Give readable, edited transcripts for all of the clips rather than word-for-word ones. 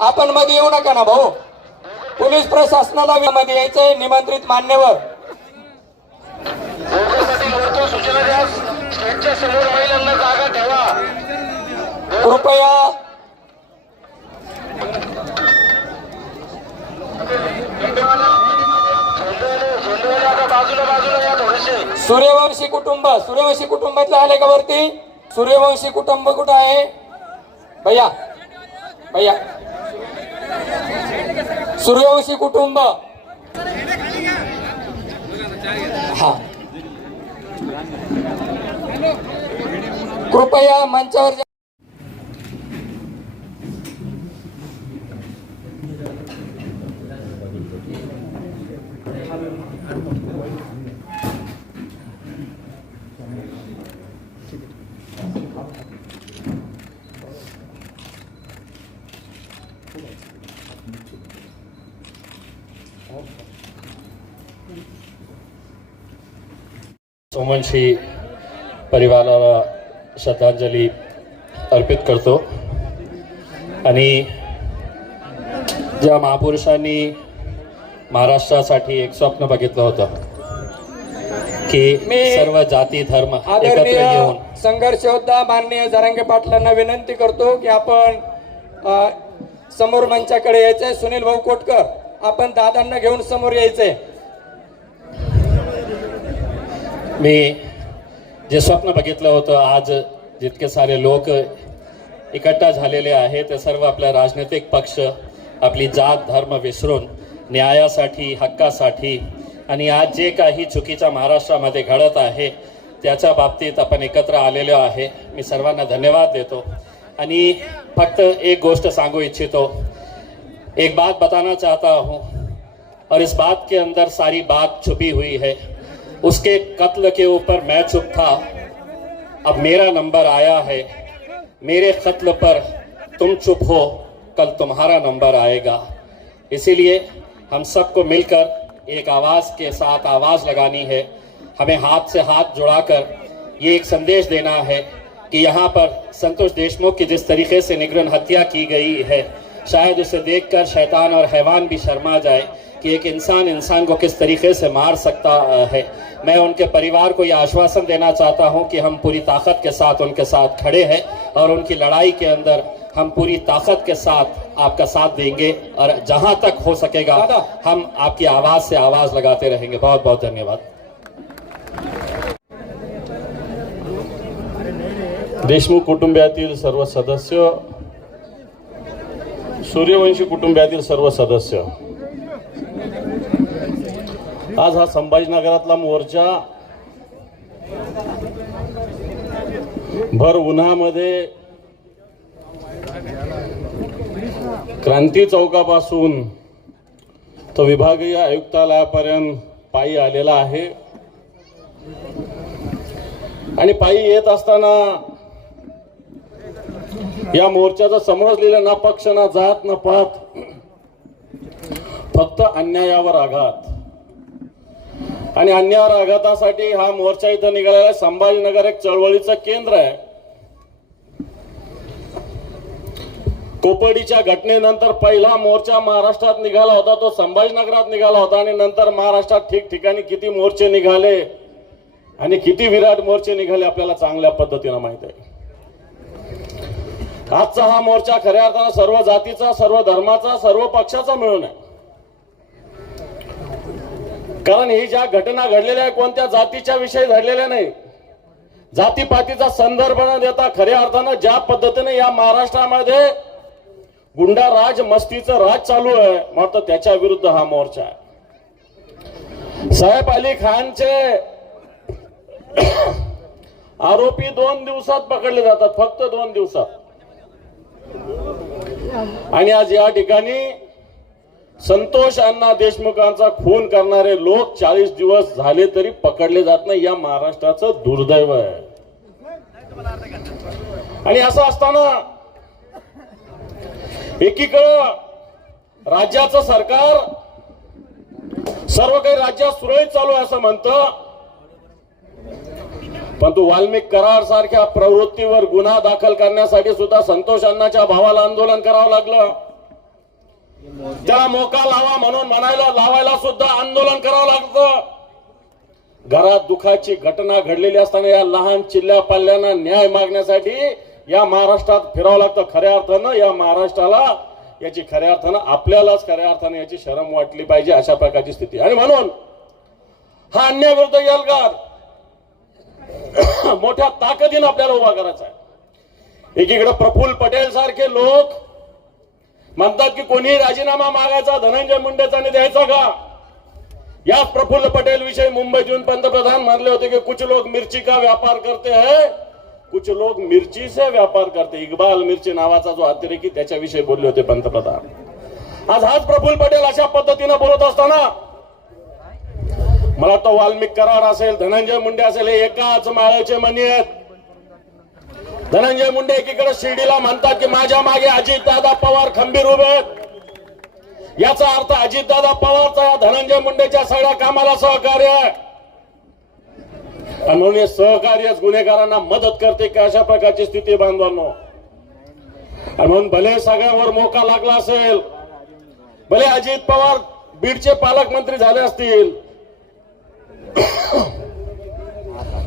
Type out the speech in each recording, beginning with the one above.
आपण मध्ये येऊ नका ना भाऊ. पोलीस प्रशासनाला मध्ये यायचंय. निमंत्रित मान्यवर सूचना द्या. स्टेजच्या समोर महिलांना जागा ठेवा कृपया. बाजूला बाजूला या थोडेसे. सूर्यवंशी कुटुंबातले आले का वरती? सूर्यवंशी कुटुंब कुठं आहे भैया? भैया सूर्यवंशी कुटुंब हा कृपया मंचावर. सोमवंशी परिवाराला श्रद्धांजली अर्पित करतो. आणि ज्या महापुरुषांनी महाराष्ट्रासाठी एक स्वप्न बघितलं होतं की सर्व जाती धर्म एकत्र येऊन. संघर्ष योद्धा माननीय जरांगे पाटलांना विनंती करतो की आपण समोर मंचाकडे यायचंय. सुनील भाऊ कोटकर, आपण दादांना घेऊन समोर यायचंय. मी जे स्वप्न बघितलं होतं, आज जितके सारे लोक इकट्ठा झालेले आहेत ते सर्व आपला राजनैतिक पक्ष, आपली जात धर्म विसरून न्यायासाठी, हक्कासाठी आणि आज जे काही चुकीचा महाराष्ट्रामध्ये घडत आहे त्याच्या बाबतीत आपण एकत्र आलेलो आहे. मी सर्वांना धन्यवाद देतो आणि फक्त एक गोष्ट सांगू इच्छितो. एक बात बताना चाहता हूँ और इस बात के अंदर सारी बात छुपी हुई है. उसके कत्ल के ऊपर मैं चुप था, अब मेरा नंबर आया है. मेरे कत्ल पर तुम चुप हो, कल तुम्हारा नंबर आएगा. इसीलिए हम सबको मिलकर एक आवाज़ के साथ आवाज़ लगानी है. हमें हाथ से हाथ जुड़ाकर ये एक संदेश देना है कि यहाँ पर संतोष देशमुख की जिस तरीके से निगरन हत्या की गई है, शायद उसे देखकर शैतान और हैवान भी शर्मा जाए कि एक इंसान को किस तरीके से मार सकता है. मैं उनके परिवार को यह आश्वासन देना चाहता हूं कि हम पूरी ताकत के साथ उनके साथ खड़े हैं और उनकी लड़ाई के अंदर हम पूरी ताकत के साथ आपका साथ देंगे और जहां तक हो सकेगा हम आपकी आवाज़ से आवाज़ लगाते रहेंगे. बहुत बहुत धन्यवाद. देशमुख कुटुंबातील सर्व सदस्य, सूर्यवंशी कुटुंबातील सर्व सदस्य, आज हा संभाजीनगरातला मोर्चा भर उन्हामध्ये क्रांती चौकापासून तो विभागीय आयुक्तालयापर्यंत पायी आलेला आहे. आणि पायी येत असताना या मोर्चाचं समजलेलं ना पक्ष ना जात ना पात, फक्त अन्यायावर आघात. आणि अन्यायावर आघातासाठी हा मोर्चा इथं निघालेला आहे. संभाजीनगर एक चळवळीचं केंद्र आहे. कोपर्डीच्या घटनेनंतर पहिला मोर्चा महाराष्ट्रात निघाला होता तो संभाजीनगरात निघाला होता आणि नंतर महाराष्ट्रात ठिकठिकाणी किती मोर्चे निघाले आणि किती विराट मोर्चे निघाले आपल्याला चांगल्या पद्धतीने माहित आहे. आजचा हा मोर्चा खऱ्या अर्थानं सर्व जातीचा, सर्व धर्माचा, सर्व पक्षाचा मिळून आहे. कारण ही ज्या घटना घडलेल्या आहे कोणत्या जातीच्या विषयी घडलेल्या नाही. जातीपातीचा संदर्भ न देता खऱ्या अर्थानं ज्या पद्धतीने या महाराष्ट्रामध्ये गुंडा राज, मस्तीचं राज चालू आहे, मात्र त्याच्या विरुद्ध हा मोर्चा आहे. साहेब अली खानचे आरोपी 2 दिवसात पकडले जातात, फक्त 2 दिवसात. आणि आज या ठिकाणी संतोष अण्णा देशमुखांचा खून करणारे लोक 40 दिवस झाले तरी पकडले जात नाही. या महाराष्ट्राचं दुर्दैव आहे. आणि असं असताना एकीकडे राज्याचं सरकार सर्व काही राज्यात सुरळीत चालू आहे असं म्हणतं, परंतु वाल्मिक करार सारख्या प्रवृत्तीवर गुन्हा दाखल करण्यासाठी सुद्धा संतोष अण्णाच्या भावाला आंदोलन करावं लागलं. त्याला मोका लावा म्हणून लावायला सुद्धा आंदोलन करावं लागतं. घरात दुखाची घटना घडलेली असताना या लहान चिल्ल्या पाल्यांना न्याय मागण्यासाठी या महाराष्ट्रात फिरावं लागतं. खऱ्या अर्थानं या महाराष्ट्राला याची खऱ्या अर्थानं आपल्यालाच खऱ्या अर्थानं याची शरम वाटली पाहिजे, अशा प्रकारची स्थिती. आणि म्हणून हा अन्याय विरुद्ध एल्गार मोठ्या ताकदीनं आपल्याला उभा करायचा आहे. एकीकडे प्रफुल्ल पटेल सारखे लोक म्हणतात की कोणी राजीनामा मागायचा धनंजय मुंडेचा आणि द्यायचा का. याच प्रफुल्ल पटेल विषयी मुंबईत येऊन पंतप्रधान म्हणले होते की कुछ लोग मिर्ची का व्यापार करते हैं, कुछ लोग मिर्ची से व्यापार करते. इक्बाल मिर्ची नावाचा जो अतिरेकी त्याच्याविषयी बोलले होते पंतप्रधान. आज हाच प्रफुल्ल पटेल अशा पद्धतीने बोलत असताना मला तो वाल्मिक करार असेल, धनंजय मुंडे असेल, हे एकाच माळ्याचे मणी आहेत. धनंजय मुंडे एकीकडे शिर्डीला म्हणतात की माझ्या मागे अजितदादा पवार खंबीर उभे आहेत. याचा अर्थ अजितदादा पवारचा या धनंजय मुंडेच्या सगळ्या कामाला सहकार्य आहे. आणि म्हणून हे सहकार्यच गुन्हेगारांना मदत करते की अशा प्रकारची स्थिती बांधवांनो. आणि म्हणून भले सगळ्यावर मोका लागला असेल, भले अजित पवार बीडचे पालकमंत्री झाले असतील,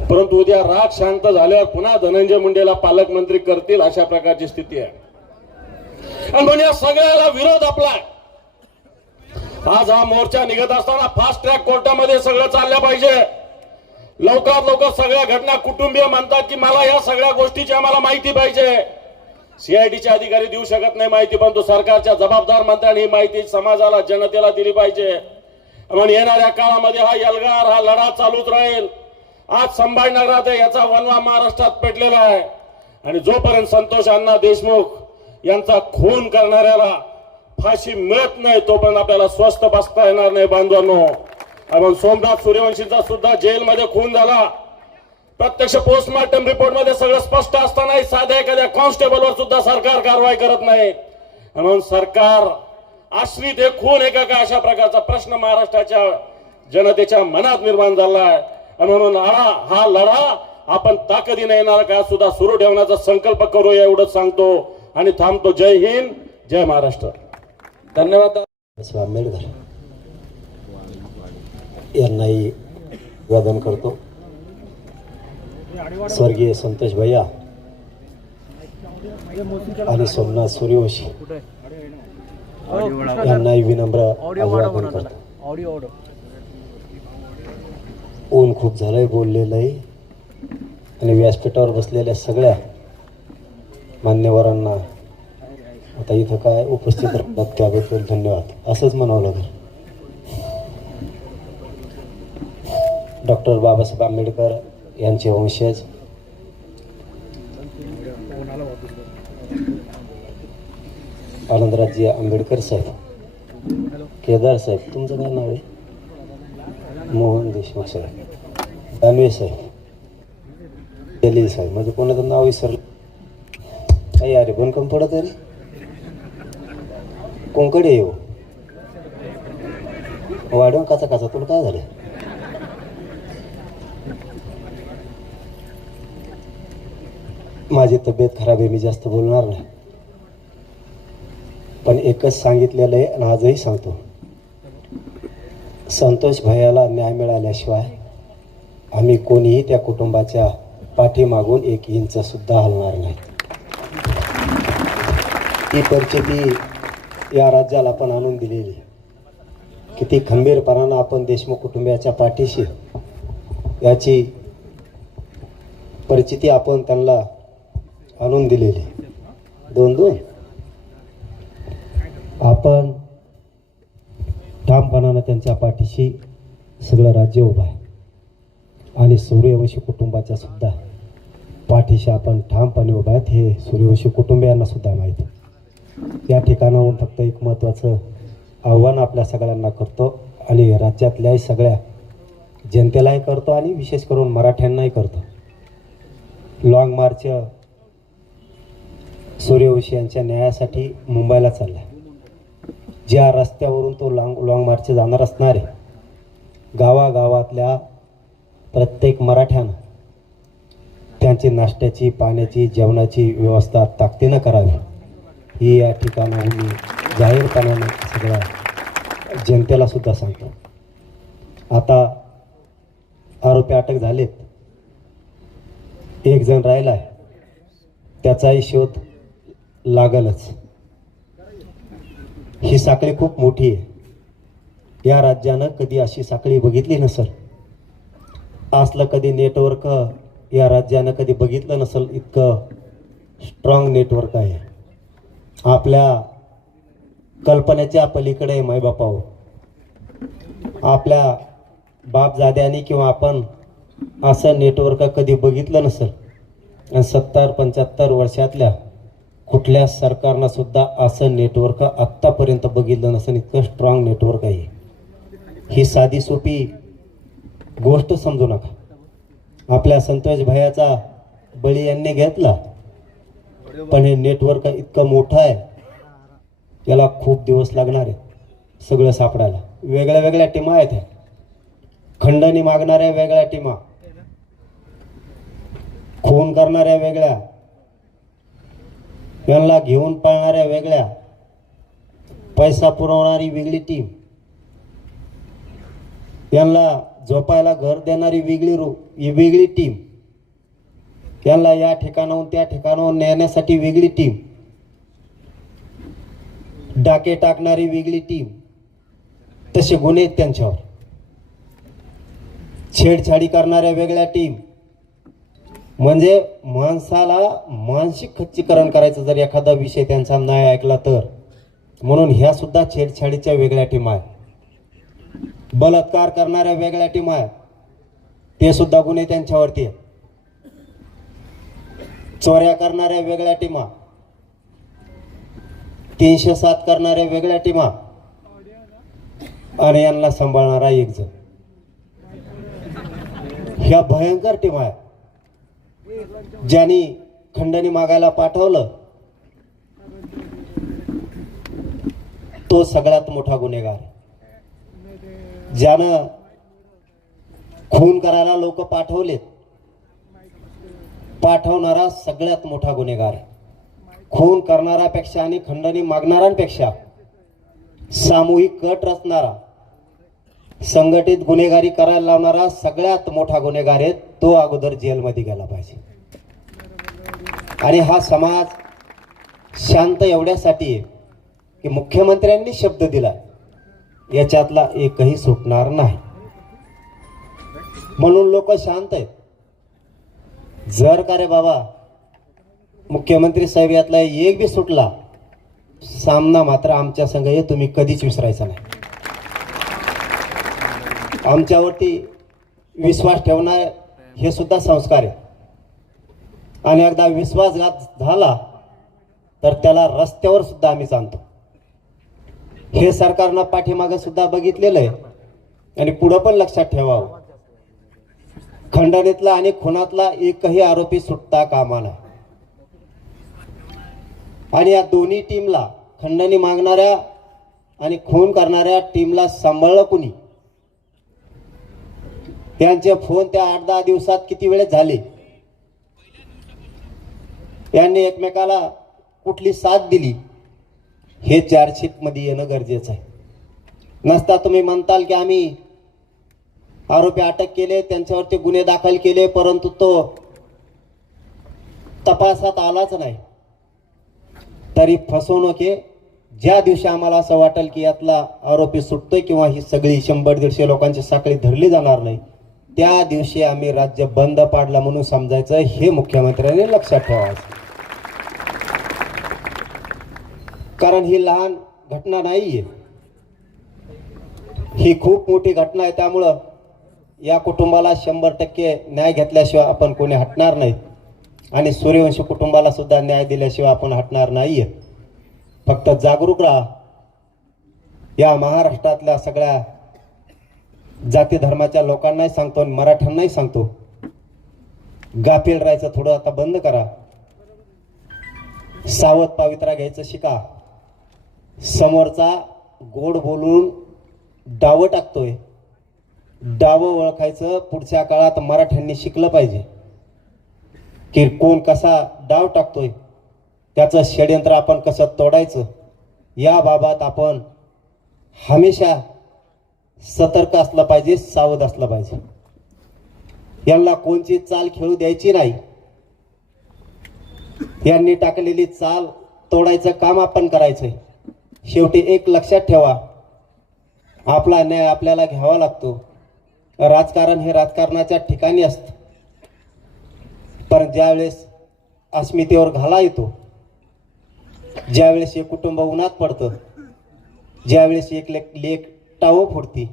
परंतु उद्या राग शांत झाल्यावर पुन्हा धनंजय मुंडेला पालकमंत्री करतील अशा प्रकारची स्थिती आहे. आणि म्हणून या सगळ्याला विरोध आपला. आज हा मोर्चा निघत असताना फास्ट ट्रॅक कोर्टामध्ये सगळं चाललं पाहिजे. लवकरात लवकर सगळ्या घटना कुटुंबीय म्हणतात की मला या सगळ्या गोष्टीची आम्हाला माहिती पाहिजे. सीआयडीचे अधिकारी देऊ शकत नाही माहिती, परंतु सरकारच्या जबाबदार मंत्र्यांनी ही माहिती समाजाला जनतेला दिली पाहिजे. म्हणून येणाऱ्या काळामध्ये हा एल्गार हा लढा चालूच राहील. आज संभाजीनगरात याचा वनवा महाराष्ट्रात पेटलेला आहे. आणि जोपर्यंत संतोष अण्णा देशमुख यांचा खून करणाऱ्याला फाशी मिळत नाही तोपर्यंत आपल्याला स्वस्थ बसता येणार नाही बांधवांनो. आपण सोमनाथ सूर्यवंशींचा सुद्धा जेलमध्ये खून झाला. प्रत्यक्ष पोस्टमार्टम रिपोर्ट मध्ये सगळं स्पष्ट असतानाही साध्या एखाद्या कॉन्स्टेबलवर सुद्धा सरकार कारवाई करत नाही. म्हणून सरकार आश्रित हे खून आहे का अशा प्रकारचा प्रश्न महाराष्ट्राच्या जनतेच्या मनात निर्माण झाला आहे. म्हणून हा लढा आपण ताकदीने येणार का सुद्धा सुरू ठेवण्याचा संकल्प करूया एवढंच सांगतो आणि थांबतो. जय हिंद, जय महाराष्ट्र. धन्यवाद. आंबेडकर यांनाही अभिवादन करतो. स्वर्गीय संतोष भैया आणि सोमनाथ सूर्यवंशी यांनाही विनम्र अभिवादन करतो. ऊन खूप झालंय, बोललेलं आहे आणि व्यासपीठावर बसलेल्या सगळ्या मान्यवरांना आता इथं काय उपस्थित राहतात त्याबद्दल धन्यवाद असंच म्हणावं लागेल. डॉक्टर बाबासाहेब आंबेडकर यांचे वंशज आनंदराजी आंबेडकर साहेब, केदार साहेब, तुमचं काय नाव आहे? मोहन देशमुख साहेब, दानवे साहेब, दलील साहेब, म्हणजे कोणाचं नाव विसरलं काही अरे बनकम पडत रे. कोंकडे येऊ वाढवून काचा काचा तुला काय झालं? माझी तब्येत खराब आहे, मी जास्त बोलणार नाही, पण एकच सांगितलेलं आहे आणि आजही सांगतो. संतोष भैयाला न्याय मिळाल्याशिवाय आम्ही कोणीही त्या कुटुंबाच्या पाठीमागून 1 इंच सुद्धा हलणार नाही. ही परिस्थिती या राज्याला आपण आणून दिलेली. किती खंबीरपणानं आपण देशमुख कुटुंबियाच्या पाठीशी याची परिस्थिती आपण त्यांना आणून दिलेली. 2-2 आपण ठामपणानं त्यांच्या पाठीशी सगळं राज्य उभं आहे आणि सूर्यवंशी कुटुंबाच्या सुद्धा पाठीशी आपण ठामपणे उभा आहेत हे सूर्यवंशी कुटुंबियांना सुद्धा माहिती. या ठिकाणाहून फक्त एक महत्त्वाचं आव्हान आपल्या सगळ्यांना करतो आणि राज्यातल्याही सगळ्या जनतेलाही करतो आणि विशेष करून मराठ्यांनाही करतो. लॉंग मार्च सूर्यवंशी यांच्या न्यायासाठी मुंबईला चालला. ज्या रस्त्यावरून तो लॉंग मार्च जाणार असणार आहे, गावागावातल्या प्रत्येक मराठ्यानं त्यांची नाश्त्याची, पाण्याची, जेवणाची व्यवस्था ताकदीनं करावी ही या ठिकाणाहून जाहीरपणाने सगळ्या जनतेला सुद्धा सांगतो. आता आरोपी अटक झालेत, एक जण राहिलाय, त्याचाही शोध लागलच. ही साखळी खूप मोठी आहे. या राज्यानं कधी अशी साखळी बघितली नसेल, असलं कधी नेटवर्क या राज्यानं कधी बघितलं नसेल. इतकं स्ट्रॉंग नेटवर्क आहे. आपल्या कल्पनेच्या पलीकडे मायबापावर आपल्या बापजाद्यांनी किंवा आपण असं नेटवर्क कधी बघितलं नसेल. आणि 70-75 वर्षातल्या कुठल्या सरकारनं सुद्धा असं नेटवर्क आत्तापर्यंत बघितलं नसेल. इतकं स्ट्रॉंग नेटवर्क आहे. ही साधी सोपी गोष्ट समजू नका. आपल्या संतोष भैयाचा बळी यांनी घेतला, पण हे नेटवर्क इतकं मोठं आहे, याला खूप दिवस लागणार आहे सगळं सापडायला. वेगळ्या वेगळ्या टीमा आहेत. खंडणी मागणाऱ्या वेगळ्या टीमा, खून करणाऱ्या वेगळ्या, यांना घेऊन पळणाऱ्या वेगळ्या, पैसा पुरवणारी वेगळी टीम, यांना झोपायला घर देणारी वेगळी टीम, यांना या ठिकाणाहून त्या ठिकाणाहून नेण्यासाठी वेगळी टीम, डाके टाकणारी वेगळी टीम. तसे गुन्हे आहेत त्यांच्यावर. छेडछाडी करणाऱ्या वेगळ्या टीम. म्हणजे माणसाला मानसिक खच्चीकरण करायचं जर एखादा विषय त्यांचा नाही ऐकला तर. म्हणून ह्या सुद्धा छेडछाडीच्या वेगळ्या टीम आहेत. बलात्कार करणाऱ्या वेगळ्या टीम आहेत, ते सुद्धा गुन्हे त्यांच्यावरती आहेत. चोऱ्या करणाऱ्या वेगळ्या टीमा, 307 करणाऱ्या वेगळ्या टीमा, आणि यांना सांभाळणारा एक जण. ह्या भयंकर टीम आहेत. ज्यांनी खंडणी मागायला पाठवलं तो सगळ्यात मोठा गुन्हेगार. ज्यानं खून करायला लोक पाठवलेत, पाठवणारा सगळ्यात मोठा गुन्हेगार. खून करणाऱ्यापेक्षा आणि खंडणी मागणाऱ्यांपेक्षा सामूहिक कट रचणारा, संघटित गुन्हेगारी करायला लावणारा सगळ्यात मोठा गुन्हेगार आहे. तो अगोदर जेलमध्ये गेला पाहिजे. आणि हा समाज शांत एवढ्यासाठी आहे की मुख्यमंत्र्यांनी शब्द दिला, याच्यातला एकही सुटणार नाही. म्हणून लोक शांत आहेत. जर का रे बाबा मुख्यमंत्री साहेब यातला एक बी सुटला, सामना मात्र आमच्या संघ हे तुम्ही कधीच विसरायचा नाही. आमच्यावरती विश्वास ठेवणार हे सुद्धा संस्कार आहे. आणि एकदा विश्वासघात झाला तर त्याला रस्त्यावर सुद्धा आम्ही जाणतो. हे सरकारनं पाठीमागं सुद्धा बघितलेलं आहे आणि पुढं पण लक्षात ठेवावं. खंडणीतला आणि खुनातला एकही आरोपी सुटता कामा नये. आणि या दोन्ही टीमला, खंडणी मागणाऱ्या आणि खून करणाऱ्या टीमला सांभाळलं कुणी? यांचे फोन त्या 8-10 दिवसात किती वेळेस झाले? यांनी एकमेकाला कुठली साथ दिली? हे चार्जशीट मध्ये येणं गरजेचं आहे. नसता तुम्ही म्हणताल की आम्ही आरोपी अटक केले, त्यांच्यावरती गुन्हे दाखल केले, परंतु तो तपासात आलाच नाही. तरी फसवणूक आहे. ज्या दिवशी आम्हाला असं वाटेल की यातला आरोपी सुटतोय किंवा ही सगळी 100-150 लोकांची साखळी धरली जाणार नाही, त्या दिवशी आम्ही राज्य बंद पाडला म्हणून समजायचं. हे मुख्यमंत्र्यांनी लक्षात ठेवायचं. कारण ही लहान घटना नाहीये, ही खूप मोठी घटना आहे. त्यामुळं या कुटुंबाला 100% न्याय घेतल्याशिवाय आपण कोणी हटणार नाही. आणि सूर्यवंशी कुटुंबाला सुद्धा न्याय दिल्याशिवाय आपण हटणार नाहीये. फक्त जागरूक राहा. या महाराष्ट्रातल्या सगळ्या जाती धर्माच्या लोकांनाही सांगतो आणि मराठ्यांनाही सांगतो, गाफील राहायचं थोडं आता बंद करा. सावध पवित्रा घ्यायचं शिका. समोरचा गोड बोलून डावं टाकतोय, डावं ओळखायचं पुढच्या काळात मराठ्यांनी शिकलं पाहिजे की कोण कसा डाव टाकतोय, त्याचं षडयंत्र आपण कसं तोडायचं याबाबत आपण हमेशा सतर्क असलं पाहिजे, सावध असलं पाहिजे. यांना कोणची चाल खेळू द्यायची नाही. यांनी टाकलेली चाल तोडायचं काम आपण करायचंय. शेवटी एक लक्षात ठेवा, आपला न्याय आपल्याला घ्यावा लागतो. राजकारण हे राजकारणाच्या ठिकाणी असतं, पण ज्यावेळेस अस्मितेवर घाला येतो, ज्यावेळेस एक कुटुंब उन्हात पडतं, ज्यावेळेस एक लेक टाव फुटती,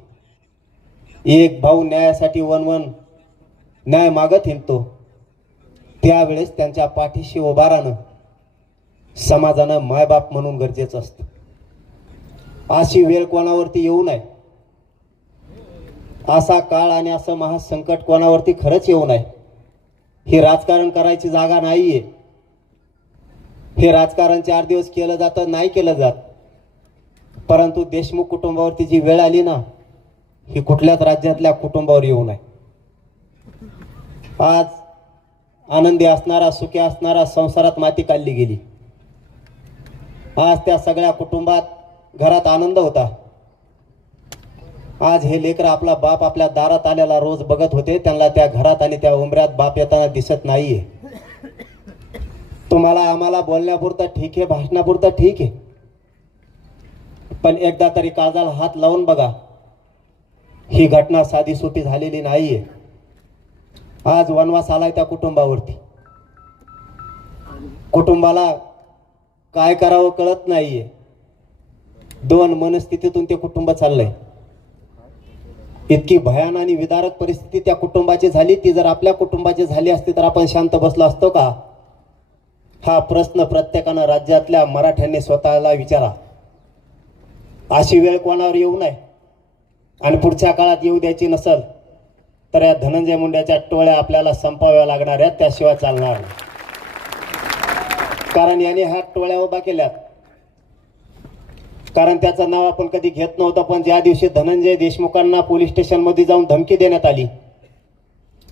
एक भाऊ न्यायासाठी वनवन न्याय मागत हिंडतो, त्यावेळेस त्यांच्या पाठीशी उभा राहणं समाजानं मायबाप म्हणून गरजेचं असतं. अशी वेळ कोणावरती येऊ नये, असा काळ आणि असं महासंकट कोणावरती खरंच येऊ नये. हे राजकारण करायची जागा नाहीये. हे राजकारण 4 दिवस केलं जातं, नाही केलं जात, परंतु देशमुख कुटुंबावरती जी वेळ आली ना, ही कुठल्याच राज्यातल्या कुटुंबावर येऊ नये. आज आनंदी असणारा, सुखी असणारा संसारात माती काढली गेली. आज त्या सगळ्या कुटुंबात घरात आनंद होता. आज हे लेकर आपला बाप आपल्या दारात आलेला रोज बघत होते, त्यांना त्या घरात आणि त्या उंबऱ्यात बाप येताना दिसत नाहीये. तुम्हाला आम्हाला बोलण्यापुरतं ठीक आहे, भाषणापुरतं ठीक आहे, पण एकदा तरी काळजाला हात लावून बघा, ही घटना साधी सोपी झालेली नाहीये. आज वनवास आलाय त्या कुटुंबावरती. कुटुंबाला काय करावं कळत नाहीये. 2 मनस्थितीतून ते कुटुंब चाललंय. इतकी भयान आणि विदारक परिस्थिती त्या कुटुंबाची झाली. ती जर आपल्या कुटुंबाची झाली असती तर आपण शांत बसलो असतो का? हा प्रश्न प्रत्येकानं राज्यातल्या मराठ्यांनी स्वतःला विचारा. अशी वेळ कोणावर येऊ नये, आणि पुढच्या काळात येऊ द्यायची नसेल तर या धनंजय मुंड्याच्या टोळ्या आपल्याला संपवाव्या लागणार आहेत, त्याशिवाय चालणार नाही. कारण याने ह्या टोळ्या उभा केल्यात. कारण त्याचं नाव आपण कधी घेत नव्हतं, पण ज्या दिवशी धनंजय देशमुखांना पोलीस स्टेशनमध्ये जाऊन धमकी देण्यात आली,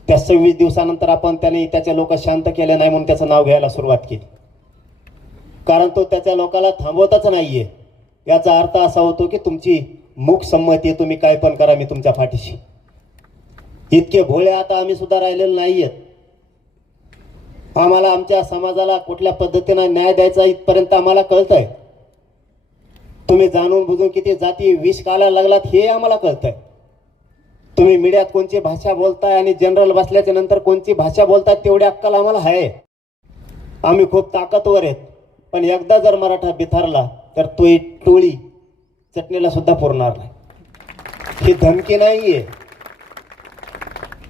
त्या 26 दिवसानंतर आपण त्याचे लोक शांत केले नाही म्हणून त्याचं नाव घ्यायला सुरुवात केली. कारण तो त्याच्या लोकांना थांबवतच नाहीये. याचा अर्थ असा होतो की तुमची मूक संमती, तुम्ही काय पण करा, मी तुमच्या पाठीशी. इतके भोळे आता आम्ही सुद्धा राहिलेलो नाहीयेत. आम्हाला आमच्या समाजाला कुठल्या पद्धतीने न्याय द्यायचा इथपर्यंत आम्हाला कळतंय. तुम्ही जाणून बुजून किती जाती विष काढायला लागलात हे आम्हाला कळतंय. तुम्ही मीडियात कोणची भाषा बोलताय आणि जनरल बसल्याच्या नंतर कोणची भाषा बोलताय तेवढी अक्कल आम्हाला आहे. आम्ही खूप ताकदवर आहेत, पण एकदा जर मराठा बिथरला तर तो टोळी चटणीला सुद्धा पुरणार नाही. ही धमकी नाहीये,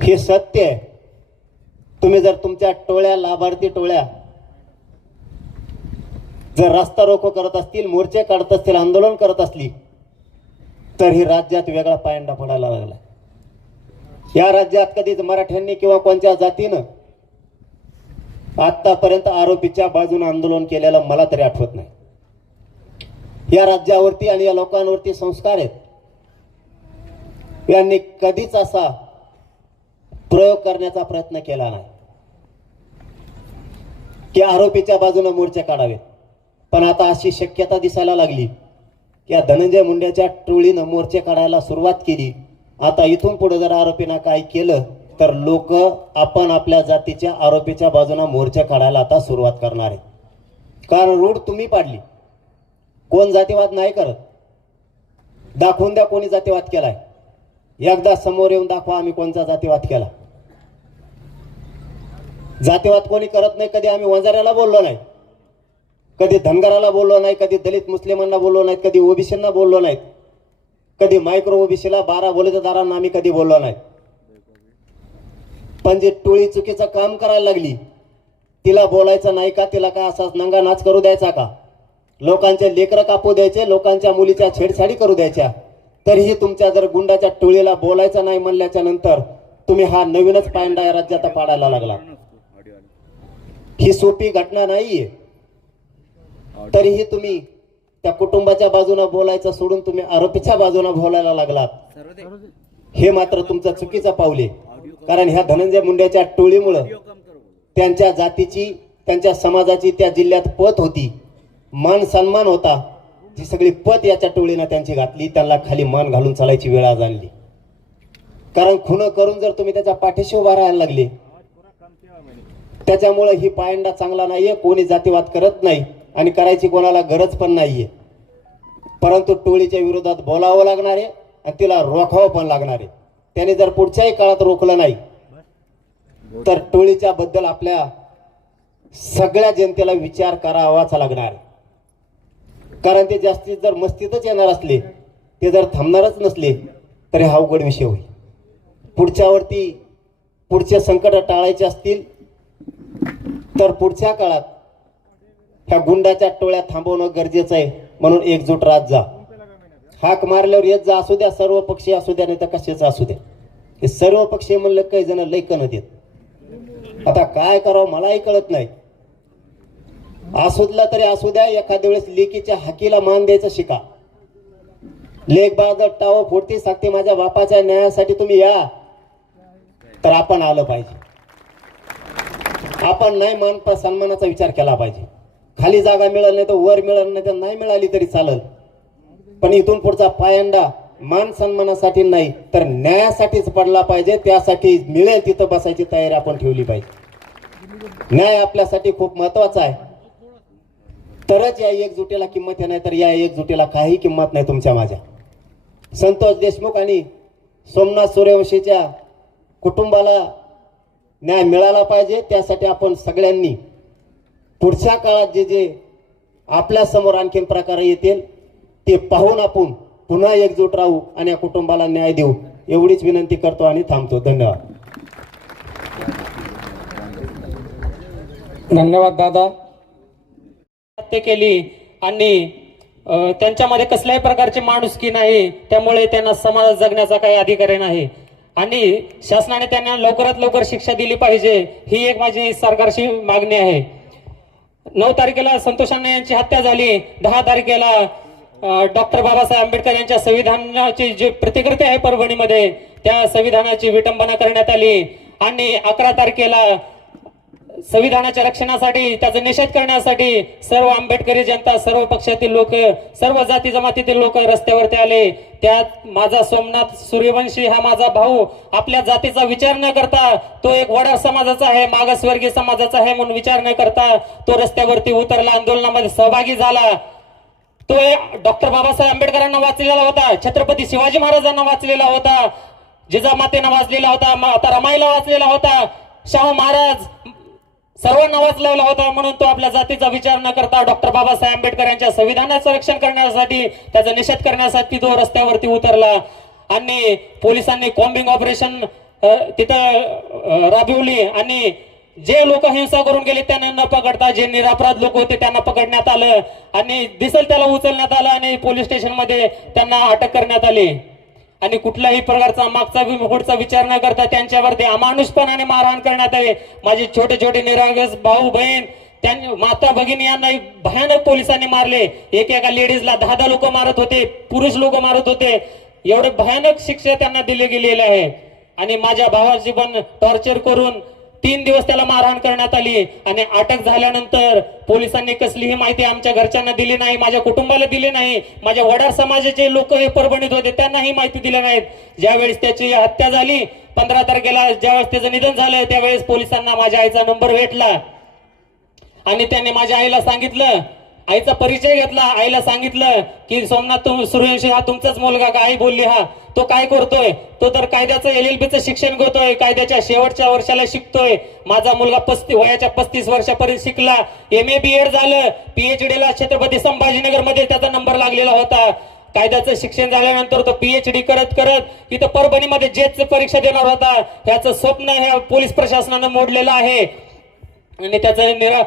हे सत्य आहे. तुम्ही जर तुमच्या टोळ्या, लाभार्थी टोळ्या जर रस्ता रोको करत असतील, मोर्चे काढत असतील, आंदोलन करत असली, तर ही राज्यात वेगळा पायंडा पडायला लागला. या राज्यात कधीच मराठ्यांनी किंवा कोणत्या जातीनं आतापर्यंत आरोपीच्या बाजूने आंदोलन केलेलं मला तरी आठवत नाही. या राज्यावरती आणि या लोकांवरती संस्कार आहेत. यांनी कधीच असा प्रयोग करण्याचा प्रयत्न केला नाही की आरोपीच्या बाजूने मोर्चे काढावेत. पण आता अशी शक्यता दिसायला लागली की या धनंजय मुंड्याच्या टोळीनं मोर्चे काढायला सुरुवात केली. आता इथून पुढे जर आरोपीनं काय केलं तर लोक आपण आपल्या जातीच्या आरोपीच्या बाजूने मोर्चे काढायला आता सुरुवात करणार आहे. कारण रूढ तुम्ही पाडली. कोण जातीवाद नाही करत. दाखवून द्या कोणी जातीवाद केलाय. एकदा समोर येऊन दाखवा आम्ही कोणता जातीवाद केला. जातीवाद कोणी करत नाही. कधी आम्ही वंजाऱ्याला बोललो नाही, कधी धनगराला बोललो नाही, कधी दलित मुस्लिमांना बोललो नाहीत, कधी ओबीसींना बोललो नाहीत, कधी मायक्रो ओबीसीला 12 बलुतेदारांना आम्ही कधी बोललो नाही. पण जी टोळी चुकीचं काम करायला लागली तिला बोलायचं नाही का? तिला काय असाच नंगा नाच करू द्यायचा का? लोकांचे लेकरं कापू द्यायचे, लोकांच्या मुलीच्या छेडछाडी करू द्यायच्या? तरीही तुमच्या जर गुंडाच्या टोळीला बोलायचं नाही म्हणल्याच्या नंतर तुम्ही हा नवीनच पायंडा या राज्यात पाडायला लागला. ही सोपी घटना नाहीये. तरीही तुम्ही त्या कुटुंबाच्या बाजूने बोलायचं सोडून तुम्ही आरोपीच्या बाजूने बोलायला लागलात. हे मात्र तुमचं चुकीचं पाऊल आहे. कारण ह्या धनंजय मुंड्याच्या टोळीमुळं त्यांच्या जातीची, त्यांच्या समाजाची त्या जिल्ह्यात पत होती, मान सन्मान होता, ती सगळी पत याच्या टोळीनं त्यांची घातली. त्यांना खाली मान घालून चालायची वेळ आज आणली. कारण खुनं करून जर तुम्ही त्याच्या पाठीशी उभा राहायला लागले, त्याच्यामुळे ही पायंडा चांगला नाहीये. कोणी जातीवाद करत नाही आणि करायची कोणाला गरज पण नाहीये. परंतु टोळीच्या विरोधात बोलावं लागणार आहे आणि तिला रोखावं पण लागणार आहे. त्याने जर पुढच्याही काळात रोखलं नाही तर टोळीच्या बद्दल आपल्या सगळ्या जनतेला विचार करावाच लागणार आहे. कारण ते जास्तीत जर मस्तीतच येणार असले, ते जर थांबणारच नसले तरी हा अवघड विषय होईल. पुढचे संकट टाळायचे असतील तर पुढच्या काळात ह्या गुंडाच्या टोळ्या थांबवणं गरजेचं आहे. म्हणून एकजूट राहत जा. हाक मारल्यावर येत जा. असू द्या, सर्व पक्षी असू द्या, नाही तर कशाचं असू द्या. हे सर्व पक्षी म्हणलं काही जण लय कणत येत. आता काय करावं मलाही कळत नाही. असुदला तरी असू द्या, एखाद्या वेळेस लेकीच्या हाकीला मान द्यायचं शिका. लेख बाळगत टाव फोडती सांगते माझ्या बापाच्या न्यायासाठी तुम्ही या, तर आपण आलं पाहिजे. आपण नाही मान सन्मानाचा विचार केला पाहिजे. खाली जागा मिळाली नाही तर वर मिळाली नाही तर नाही मिळाली तरी चालेल, पण इथून पुढचा पायंडा मान सन्मानासाठी नाही तर न्यायासाठीच पडला पाहिजे. त्यासाठी मिळेल तिथं बसायची तयारी आपण ठेवली पाहिजे. न्याय आपल्यासाठी खूप महत्वाचा आहे. तरच या एकजुटीला किंमत आहे, नाही तर या एकजुटीला काही किंमत नाही तुमच्या माझ्या. संतोष देशमुख आणि सोमनाथ सूर्यवंशीच्या कुटुंबाला न्याय मिळाला पाहिजे. त्यासाठी आपण सगळ्यांनी पुढच्या काळात जे जे आपल्या समोर आणखीन प्रकार येतील ते पाहून आपण पुन्हा एकजूट राहू आणि या कुटुंबाला न्याय देऊ, एवढीच विनंती करतो आणि थांबतो. धन्यवाद. धन्यवाद दादा. हत्या केली आणि त्यांच्यामध्ये कसल्याही प्रकारची माणुसकी नाही, त्यामुळे त्यांना समाजात जगण्याचा काही अधिकार नाही आणि शासनाने त्यांना लवकरात लवकर शिक्षा दिली पाहिजे, ही एक माझी सरकारशी मागणी आहे. 9 तारखेला संतोष अण्णा यांची हत्या झाली. 10 तारखेला डॉक्टर बाबासाहेब आंबेडकर यांच्या संविधानाची जी प्रतिकृती आहे परभणीमध्ये, त्या संविधानाची विटंबना करण्यात आली आणि 11 तारखेला संविधानाच्या रक्षणासाठी, त्याचा निषेध करण्यासाठी सर्व आंबेडकरी जनता, सर्व पक्षातील लोक, सर्व जाती जमातीतील लोक रस्त्यावरती आले. त्यात माझा सोमनाथ सूर्यवंशी हा माझा भाऊ आपल्या जातीचा विचार न करता, तो एक वडार समाजाचा आहे, मागासवर्गीय समाजाचा आहे म्हणून विचार न करता तो रस्त्यावरती उतरला, आंदोलनामध्ये सहभागी झाला. तो डॉक्टर बाबासाहेब आंबेडकरांना वाचलेला होता, छत्रपती शिवाजी महाराजांना वाचलेला होता, जिजामातेंना वाचलेला होता, माता रमाईला वाचलेला होता, शाहू महाराज सर्वांना वाचलेला होता. म्हणून तो आपल्या जातीचा विचार न करता डॉक्टर बाबासाहेब आंबेडकर यांच्या संविधानाचं रक्षण करण्यासाठी, त्याचा निषेध करण्यासाठी तो रस्त्यावरती उतरला आणि पोलिसांनी कॉम्बिंग ऑपरेशन तिथं राबवली आणि जे लोक हिंसा करून गेले त्यांना न पकडता जे निरपराध लोक होते त्यांना पकडण्यात आलं आणि दिसेल त्याला उचलण्यात आलं आणि पोलीस स्टेशनमध्ये त्यांना अटक करण्यात आली आणि कुठल्याही प्रकारचा मागचा पुढचा विचार न करता त्यांच्यावरती अमानुषपणाने मारहाण करण्यात आले. माझे छोटे छोटे निरागस भाऊ बहीण, त्यांनी माता भगिनी यांना भयानक पोलिसांनी मारले. एकेका लेडीजला 10 लोक मारत होते, पुरुष लोक मारत होते. एवढे भयानक शिक्षा त्यांना दिली गेलेली आहे आणि माझ्या भावाची पण टॉर्चर करून 3 दिवस त्याला मारहाण करण्यात आली आणि अटक झाल्यानंतर पोलिसांनी कसलीही माहिती आमच्या घरच्यांना दिली नाही, माझ्या कुटुंबाला दिली नाही, माझ्या वडार समाजाचे लोक हे परभणीत होते त्यांनाही माहिती दिली नाहीत. ज्यावेळेस त्याची हत्या झाली 15 तारखेला, ज्यावेळेस त्याचं निधन झालं, त्यावेळेस पोलिसांना माझ्या आईचा नंबर भेटला आणि त्यांनी माझ्या आईला सांगितलं, आईचा परिचय घेतला, आईला सांगितलं की सोमनाथ सूर्यवंशी हा तुमचाच मुलगा का? आई बोलली हा. तो काय करतोय? तो तर कायद्याचं LLB शिक्षण घेतोय, कायद्याच्या शेवटच्या वर्षाला शिकतोय. माझा मुलगा वयाच्या 35 वर्षापर्यंत शिकला, MA BEd झालं, PhD ला छत्रपती संभाजीनगर मध्ये त्याचा नंबर लागलेला होता. कायद्याचं शिक्षण झाल्यानंतर तो PhD करत करत इथं परभणीमध्ये जेच परीक्षा देणार होता. त्याचं स्वप्न ह्या पोलीस प्रशासनानं मोडलेलं आहे आणि त्याचं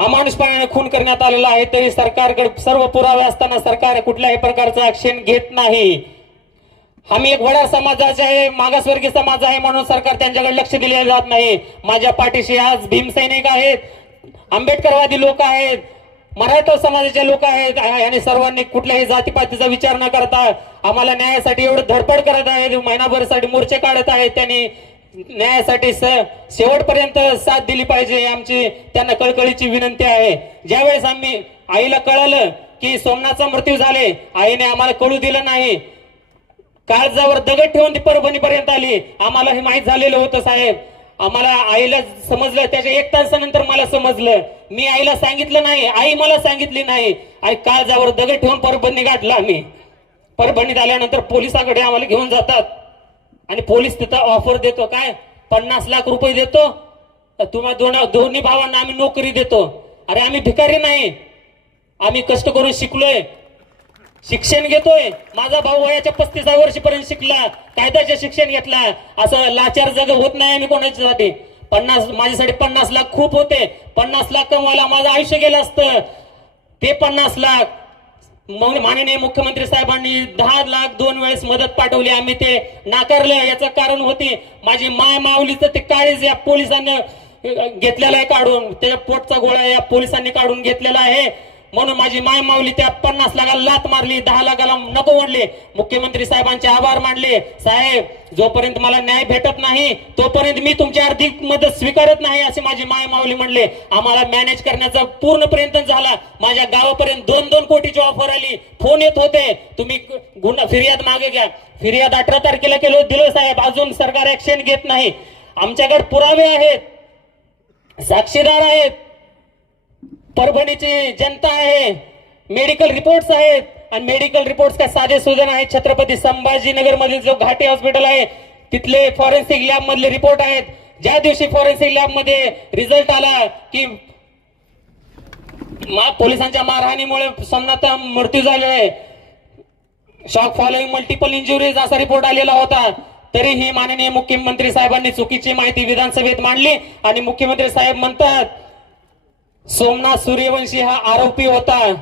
अमानुषपणाने खून करण्यात आलेला आहे. तरी सरकारकडे सर्व पुरावे असताना सरकार कुठल्याही प्रकारचा ऍक्शन घेत नाही. आम्ही एक वडार समाजाचे आहे, मागासवर्गीय समाज आहे म्हणून सरकार त्यांच्याकडे लक्ष दिले जात नाही. माझ्या पाठीशी आज भीमसैनिक आहेत, आंबेडकरवादी लोक आहेत, मराठा समाजाचे लोक आहेत आणि सर्वांनी कुठल्याही जातीपातीचा विचार न करता आम्हाला न्यायासाठी एवढं धडपड करत आहेत, महिनाभरासाठी मोर्चे काढत आहेत. त्यांनी न्यायासाठी शेवटपर्यंत साथ दिली पाहिजे, आमची त्यांना कळकळीची विनंती आहे. ज्यावेळेस आईला कळालं की सोमनाथचा मृत्यू झाले, आईने आम्हाला कळू दिलं नाही. काळजावर दगड ठेवून ती परभणीपर्यंत आली. आम्हाला हे माहीत झालेलं होतं साहेब. आम्हाला आईला समजलं, त्याच्या 1 तासानंतर मला समजलं. मी आईला सांगितलं नाही, आई मला सांगितली नाही. आई काळजावर दगड ठेवून परभणी गाठला. आम्ही परभणीत आल्यानंतर पोलिसाकडे आम्हाला घेऊन जातात आणि पोलीस तिथं ऑफर देतो, काय 50 लाख रुपये देतो, तुम्हाला दोन्ही भावांना आम्ही नोकरी देतो. अरे आम्ही भिकारी नाही, आम्ही कष्ट करून शिकलोय, शिक्षण घेतोय. माझा भाऊ वयाच्या 35व्या वर्षीपर्यंत शिकला, कायद्याचे शिक्षण घेतला. असं लाचार जग होत नाही आम्ही कोणाच्यासाठी. माझ्यासाठी 50 लाख खूप होते. 50 लाख कमवायला माझं आयुष्य गेलं असतं. ते 50 लाख मग माननीय मुख्यमंत्री साहेबांनी 10 लाख 2 वेळेस मदत पाठवली. आम्ही ते नाकारलं. याचं कारण होती माझी माय माऊलीचं ते काळीज या पोलिसांनी घेतलेला आहे काढून, त्याच्या पोटचा गोळा या पोलिसांनी काढून घेतलेला आहे. म्हणून माझी माय माऊली त्या 50 लाखाला लात मारली, 10 लाखाला नको म्हणले. मुख्यमंत्री साहेबांचे आभार मानले. साहेब, जोपर्यंत मला न्याय भेटत नाही तोपर्यंत मी तुमची आर्थिक मदत स्वीकारत नाही, असे माझी माय माऊली म्हणले. आम्हाला मॅनेज करण्याचा पूर्ण प्रयत्न झाला. माझ्या गावापर्यंत 2-2 कोटीची ऑफर आली. फोन येत होते, तुम्ही फिर्याद मागे घ्या. फिर्याद 18 तारखेला दिलो साहेब, अजून सरकार ऍक्शन घेत नाही. आमच्याकडे पुरावे आहेत, साक्षीदार आहेत, परभणीची जनता आहे, मेडिकल रिपोर्ट्स आहेत. आणि मेडिकल रिपोर्ट्स काय साधे सुधन आहेत. छत्रपती संभाजीनगर मधील जो घाटी हॉस्पिटल आहे तिथले फॉरेन्सिक लॅब मधले रिपोर्ट आहेत. ज्या दिवशी फॉरेन्सिक लॅब मध्ये रिझल्ट आला की पोलिसांच्या मारहाणीमुळे सोमनाथचा मृत्यू झालेला आहे, शॉक फॉलोइंग मल्टिपल इंजुरीज असा रिपोर्ट आलेला होता, तरीही माननीय मुख्यमंत्री साहेबांनी चुकीची माहिती विधानसभेत मांडली. आणि मुख्यमंत्री साहेब म्हणतात सोमनाथ सूर्यवंशी हा आरोपी होता.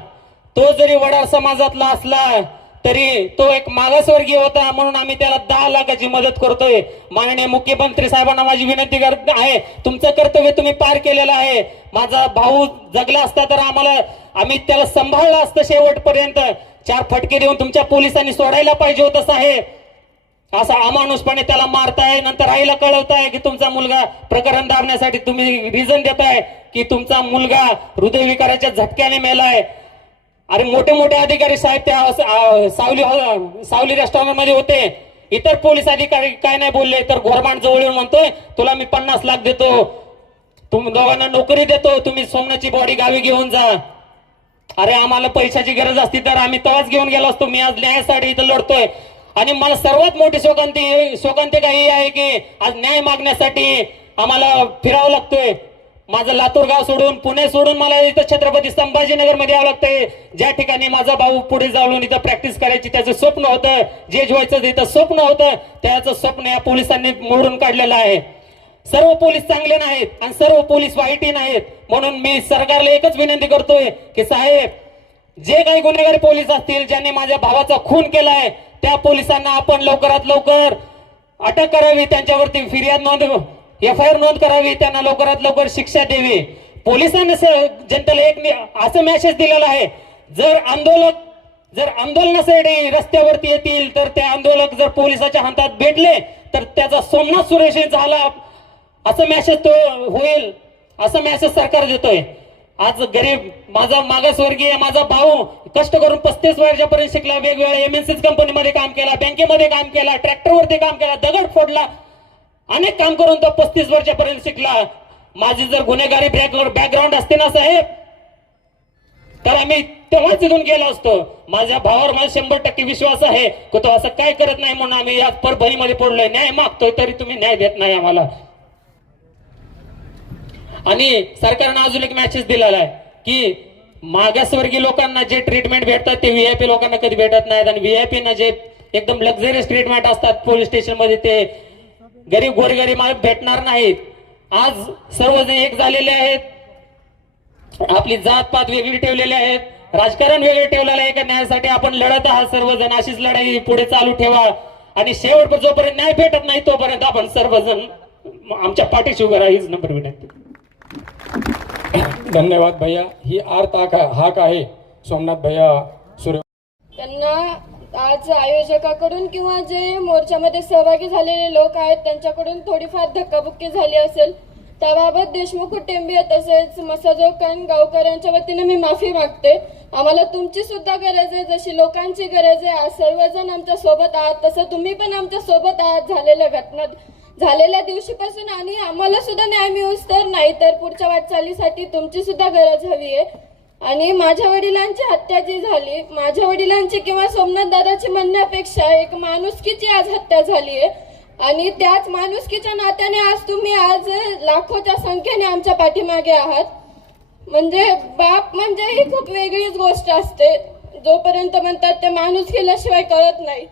तो जरी वडार समाजातला असला तरी तो एक मागासवर्गीय होता, म्हणून आम्ही त्याला 10 लाखाची मदत करतोय. माननीय मुख्यमंत्री साहेबांना माझी विनंती आहे, तुमचं कर्तव्य तुम्ही पार केलेलं आहे. माझा भाऊ जगला असता तर आम्ही त्याला सांभाळलं असतं शेवटपर्यंत. 4 फटके देऊन तुमच्या पोलिसांनी सोडायला पाहिजे होतं साहेब. असा अमानुषपणे त्याला मारताय, नंतर आईला कळवताय की तुमचा मुलगा प्रकरण दाबण्यासाठी तुम्ही रिझन देताय की तुमचा मुलगा हृदयविकाराच्या झटक्याने मेलाय. अरे मोठे मोठे अधिकारी साहेब त्या सावली रेस्टॉरंट मध्ये होते. इतर पोलीस अधिकारी काय नाही बोलले, तर घोरमांड जवळ येऊन म्हणतोय तुला मी 50 लाख देतो, तुम्ही दोघांना नोकरी देतो, तुम्ही सोमनाथची बॉडी गावी घेऊन जा. अरे आम्हाला पैशाची गरज असती तर आम्ही तेव्हाच घेऊन गेलो असतो. मी आज न्यायासाठी इथं लढतोय. आणि मला सर्वात मोठी शोकांतिका ही आहे की आज न्याय मागण्यासाठी आम्हाला फिरावं लागतोय. माझं लातूर गाव सोडून, पुणे सोडून मला इथं छत्रपती संभाजीनगर मध्ये यावं लागतंय, ज्या ठिकाणी माझा भाऊ पुढे जाऊन इथं प्रॅक्टिस करायची त्याचं स्वप्न होतं, जज व्हायचं इथं स्वप्न होतं, त्याचं स्वप्न या पोलिसांनी मोडून काढलेलं आहे. सर्व पोलीस चांगले नाहीत आणि सर्व पोलीस वाईटही नाहीत. म्हणून मी सरकारला एकच विनंती करतोय की साहेब, जे काही गुन्हेगारी पोलीस असतील ज्यांनी माझ्या भावाचा खून केलाय त्या पोलिसांना आपण लवकरात लवकर अटक करावी, त्यांच्यावरती FIR नोंद करावी, त्यांना लवकरात लवकर शिक्षा द्यावी. पोलिसांनी जनतेला एक असं मेसेज दिलेला आहे, जर आंदोलनासाठी रस्त्यावरती येतील तर ते आंदोलक जर पोलिसाच्या हातात भेटले तर त्याचा सोमनाथ सुरेश झाला असं मेसेज तो होईल, असं मेसेज सरकार देतोय. आज गरीब माझा मागासवर्गीय माझा भाऊ कष्ट करून 35 वर्षापर्यंत शिकला, वेगवेगळ्या MNCs कंपनीमध्ये काम केला, बँकेमध्ये काम केला, ट्रॅक्टरवरती काम केला, दगड फोडला, अनेक काम करून तो 35 वर्षापर्यंत शिकला. माझी जर गुन्हेगारी बॅकग्राऊंड असते ना साहेब तर आम्ही तेव्हाच इथून गेलो असतो. माझ्या भावावर मला 100% विश्वास आहे की तो असं काय करत नाही, म्हणून आम्ही आज परभणीमध्ये पडलोय. न्याय मागतोय तरी तुम्ही न्याय देत नाही आम्हाला. आणि सरकारनं अजून एक मेसेज दिलेला आहे की मागासवर्गीय लोकांना जे ट्रीटमेंट भेटतात ते VIP लोकांना कधी भेटत नाहीत, आणि VIP ना जे एकदम लक्झरियस ट्रीटमेंट असतात पोलीस स्टेशन मध्ये ते गरीब गोरगरीब भेटणार नाहीत. आज सर्वजण एक झालेले आहेत, आपली जात पात वेगळी ठेवलेली आहेत, राजकारण वेगळे ठेवलेलं आहे. का न्यायासाठी आपण लढत आहात सर्वजण, अशीच लढाई पुढे चालू ठेवा. आणि शेवट जोपर्यंत न्याय भेटत नाही तोपर्यंत आपण सर्वजण आमच्या पाठीशी उभे राहा, हीच नंबर विनंती. धन्यवाद भैया. ही हाक आहे सोमनाथ भैया सूर्य. त्यांना आज आयोजकाकडून किंवा जे मोर्चामध्ये सहभागी झालेले लोक आहेत त्यांच्याकडून थोडीफार धक्काबुक्की झाली असेल, त्याबाबत देशमुख कुटुंबीय तसेच मसाजोकान गावकऱ्यांच्या वतीने मी माफी मागते. आम्हाला तुमची सुद्धा गरज आहे, जशी लोकांची गरज आहे. आज सर्वजण आमच्या सोबत आहात, तसं तुम्ही पण आमच्या सोबत आहात झालेल्या घटना झालेल्या दिवशीपासून, आणि आम्हाला सुद्धा न्याय मिळूच तर नाही तर पुढच्या वाटचालीसाठी तुमची सुद्धा गरज हवी आहे. आणि माझ्या वडिलांची हत्या जी झाली, माझ्या वडिलांची किंवा सोमनाथ दादाची म्हणण्यापेक्षा एक माणुसकीची आज हत्या झाली आहे. आणि त्याच माणुसकीच्या नात्याने आज तुम्ही आज लाखोच्या संख्येने आमच्या पाठीमागे आहात. म्हणजे बाप म्हणजे ही खूप वेगळीच गोष्ट असते. जोपर्यंत म्हणतात ते माणूस केल्याशिवाय कळत नाही.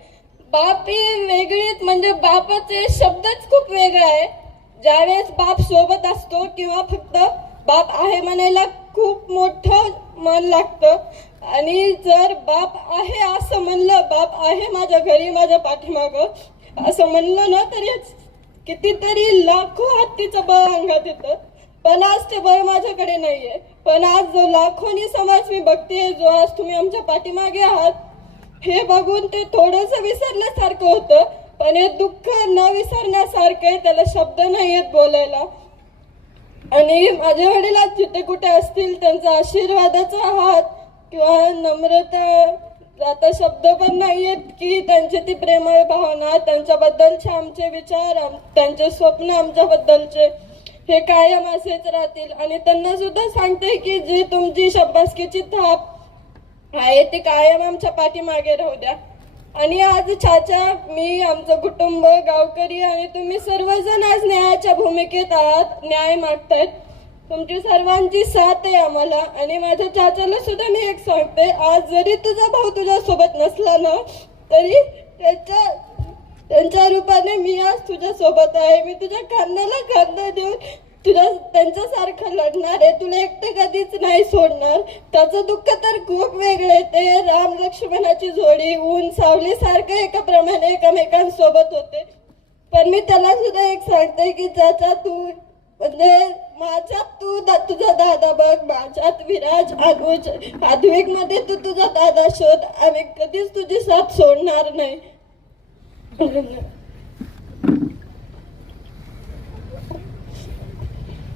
बाप ही वेगळीच, म्हणजे बापाचे शब्दच खूप वेगळा आहे. ज्यावेळेस बाप सोबत असतो किंवा फक्त बाप आहे म्हणायला खूप मोठं मन लागतं. आणि जर बाप आहे असं म्हणलं, बाप आहे माझ्या घरी माझ्या पाठीमागं असं म्हणलं ना, तरी कितीतरी लाखो हत्तीचं बळ अंगात येतं. पण आज ते बळ माझ्याकडे नाहीये. पण आज जो लाखोनी समाज मी बघते, जो आज तुम्ही आमच्या पाठीमागे आहात, हे बघून ते थोडंसं विसरल्यासारखं होतं. पण हे दुःख न विसरण्यासारखं आहे, त्याला शब्द नाही आहेत बोलायला. आणि माझे वडील आज जिथे कुठे असतील, त्यांचा आशीर्वादाचा हात किंवा नम्रता, आता शब्द पण नाहीयेत की त्यांची ती प्रेमळ भावना, त्यांच्याबद्दलचे आमचे विचार, त्यांचे स्वप्न आमच्याबद्दलचे हे कायम असेच राहतील. आणि त्यांना सुद्धा सांगते की जी तुमची शाबासकीची थाप आहे ती कायम आमच्या पाठीमागे राहू द्या. आणि आज चाचा, मी, आमचं कुटुंब, गावकरी आणि तुम्ही सर्वजण आज न्यायाच्या भूमिकेत आहात, न्याय मागतायत. तुमची सर्वांची साथ आहे आम्हाला. आणि माझ्या चाचाला सुद्धा मी एक सांगते, आज जरी तुझा भाऊ तुझ्या सोबत नसला ना, तरी त्यांच्या रूपाने मी आज तुझ्या सोबत आहे. मी तुझ्या खांद्याला खांदा देऊन त्यांच्यासारखं लढणार आहे. तुला एकटे कधीच नाही सोडणार. त्याचं दुःख तर खूप वेगळं आहे. ते राम लक्ष्मणाची जोडी ऊन सावली सारखं एकाप्रमाणे एकमेकांसोबत होते. पण मी त्याला सुद्धा एक सांगते की चाचा, तू म्हणजे माझ्यात तू तुझा दादा बघ, माझ्यात विराज, अनुज, आद्विक मध्ये तू तुझा दादा शोध. आम्ही कधीच तुझी साथ सोडणार नाही.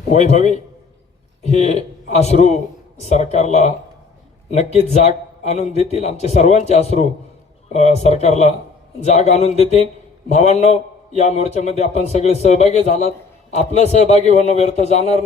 वैभवी, हे अश्रू सरकारला नक्कीच जाग आणून देतील. आमचे सर्वांचे अश्रू सरकारला जाग आणून देतील. भावांनो, या मोर्चामध्ये आपण सगळे सहभागी झालात. आपलं सहभागी होणं व्यर्थ जाणार नाही.